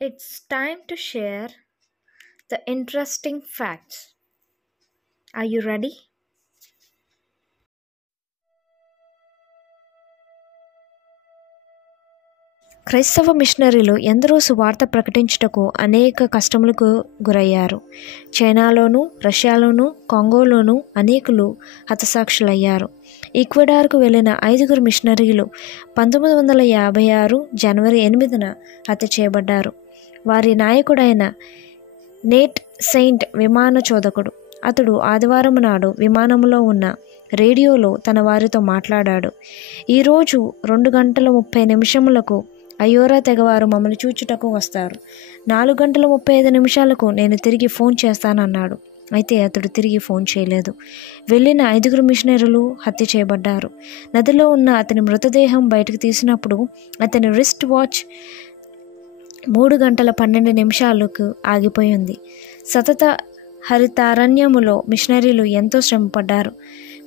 It's time to share the interesting facts. Are you ready? క్రైస్తవ మిషనరీలు ఎందరో సువార్త ప్రకటించుటకు అనేక కష్టములకు గురయ్యారు. చైనాలోను, రష్యాలోను, కాంగోలోను అనేకులు హతసాక్షులయ్యారు. ఈక్వెడార్కు వెళ్లిన 5 మిషనరీలు 1956 జనవరి 8న హత్య చేయబడ్డారు. వారి నాయకుడైన నేట్ సెయింట్ విమాన చోదకుడు. అతడు ఆదివారం నాడు విమానంలో ఉన్న రేడియోలో తన వారితో మాట్లాడాడు. ఈరోజు 2:30 అయోరా తెగవారు మమ్మల్ని చూచుటకు వస్తారు. 4:35 నేను తిరిగి ఫోన్ చేస్తానన్నాడు. అయితే అతడు తిరిగి ఫోన్ చేయలేదు. వెళ్ళిన 5 మిషనరీలు హత్య చేయబడ్డారు. నదిలో ఉన్న అతని మృతదేహం బయటకు తీసినప్పుడు అతని రిస్ట్ వాచ్ 3:12 ఆగిపోయింది. సతత హరితారణ్యములో మిషనరీలు ఎంతో శ్రమపడ్డారు.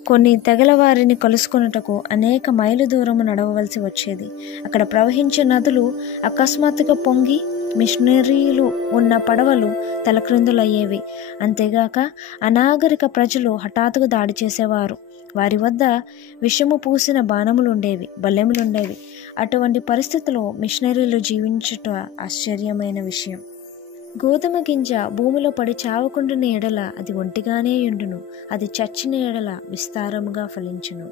కొన్ని తెగల వారిని కలుసుకొనుటకు అనేక మైలు దూరము నడవవలసి వచ్చేది. అక్కడ ప్రవహించే నదులు అకస్మాత్తుగా పొంగి మిషనరీలు ఉన్న పడవలు తలక్రిందులయ్యేవి. అంతేగాక అనాగరిక ప్రజలు హఠాత్తుగా దాడి చేసేవారు. వారి వద్ద విషము పూసిన బాణములుండేవి, బల్లెములుండేవి. అటువంటి పరిస్థితుల్లో మిషనరీలు జీవించుట ఆశ్చర్యమైన విషయం. గోధుమ గింజ భూమిలో పడి చావకుండున ఎడల అది ఒంటిగానే యుండును, అది చచ్చిన ఎడల విస్తారముగా ఫలించును.